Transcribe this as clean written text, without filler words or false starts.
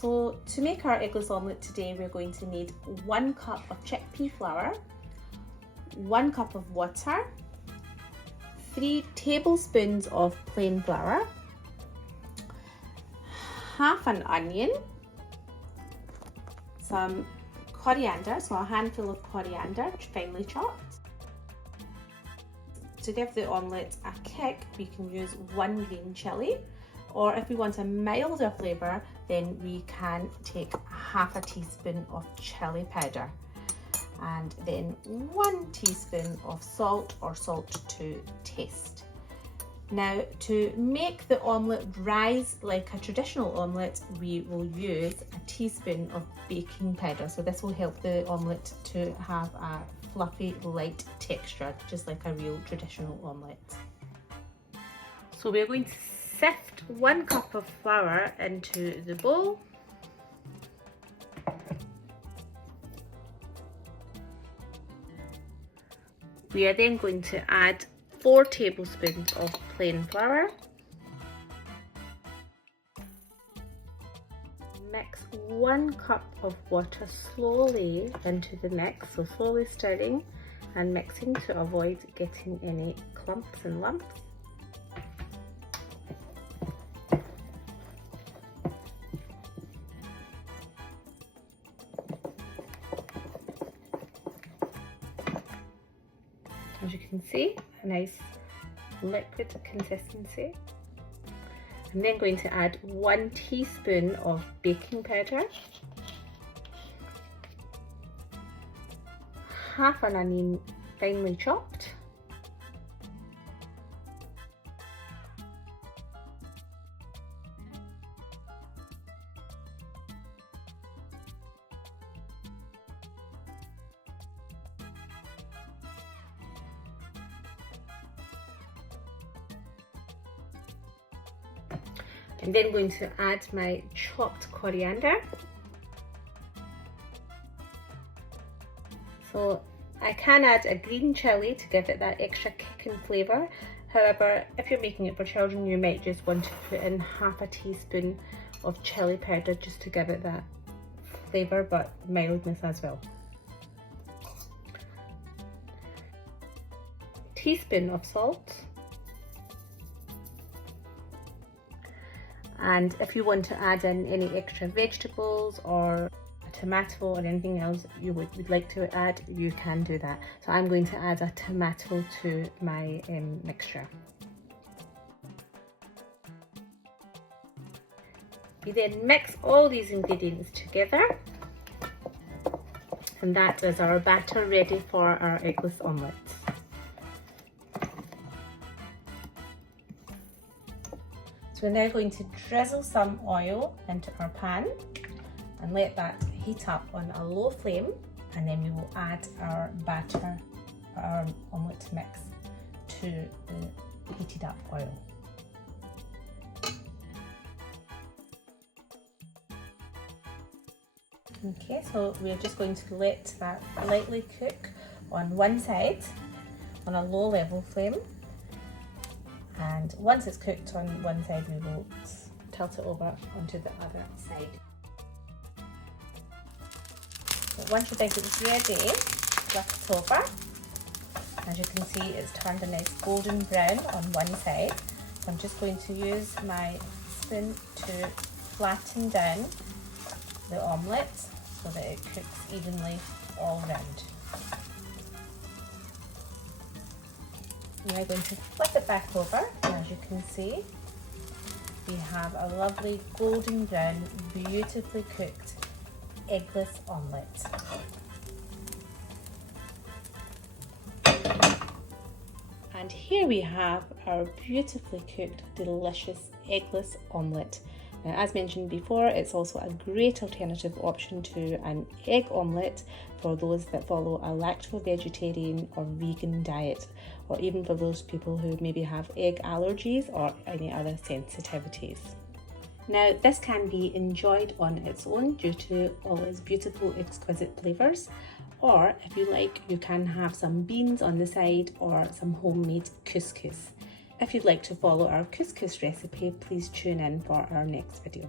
So to make our eggless omelette today, we're going to need 1 cup of chickpea flour, 1 cup of water, 3 tablespoons of plain flour, half an onion, some coriander, so a handful of coriander finely chopped. To give the omelette a kick, we can use 1 green chilli, or if we want a milder flavour, then we can take half a teaspoon of chilli powder, and then 1 teaspoon of salt or salt to taste. Now, to make the omelette rise like a traditional omelette, we will use a teaspoon of baking powder. So this will help the omelette to have a fluffy, light texture, just like a real traditional omelette. So we're going to sift 1 cup of flour into the bowl. We are then going to add 4 tablespoons of plain flour. Mix 1 cup of water slowly into the mix, so slowly stirring and mixing to avoid getting any clumps and lumps. As you can see, a nice liquid consistency. I'm then going to add 1 teaspoon of baking powder, half an onion finely chopped, I'm then going to add my chopped coriander. So I can add a green chilli to give it that extra kick and flavour. However, if you're making it for children, you might just want to put in half a teaspoon of chilli powder just to give it that flavour but mildness as well. Teaspoon of salt. And if you want to add in any extra vegetables or a tomato or anything else you would like to add, you can do that. So I'm going to add a tomato to my mixture. We then mix all these ingredients together, and that is our batter ready for our eggless omelette. So we're now going to drizzle some oil into our pan and let that heat up on a low flame, and then we will add our batter, our omelette mix, to the heated up oil. Okay, so we're just going to let that lightly cook on one side on a low level flame. And once it's cooked on one side, we will tilt it over onto the other side. So once you think it's ready, flip it over. As you can see, it's turned a nice golden brown on one side. So I'm just going to use my spoon to flatten down the omelette so that it cooks evenly all round. I'm now going to flip it back over, and as you can see, we have a lovely golden brown, beautifully cooked eggless omelette. And here we have our beautifully cooked, delicious eggless omelette. Now, as mentioned before, it's also a great alternative option to an egg omelette for those that follow a lacto-vegetarian or vegan diet, or even for those people who maybe have egg allergies or any other sensitivities. Now, this can be enjoyed on its own due to all its beautiful, exquisite flavours, or if you like, you can have some beans on the side or some homemade couscous. If you'd like to follow our couscous recipe, please tune in for our next video.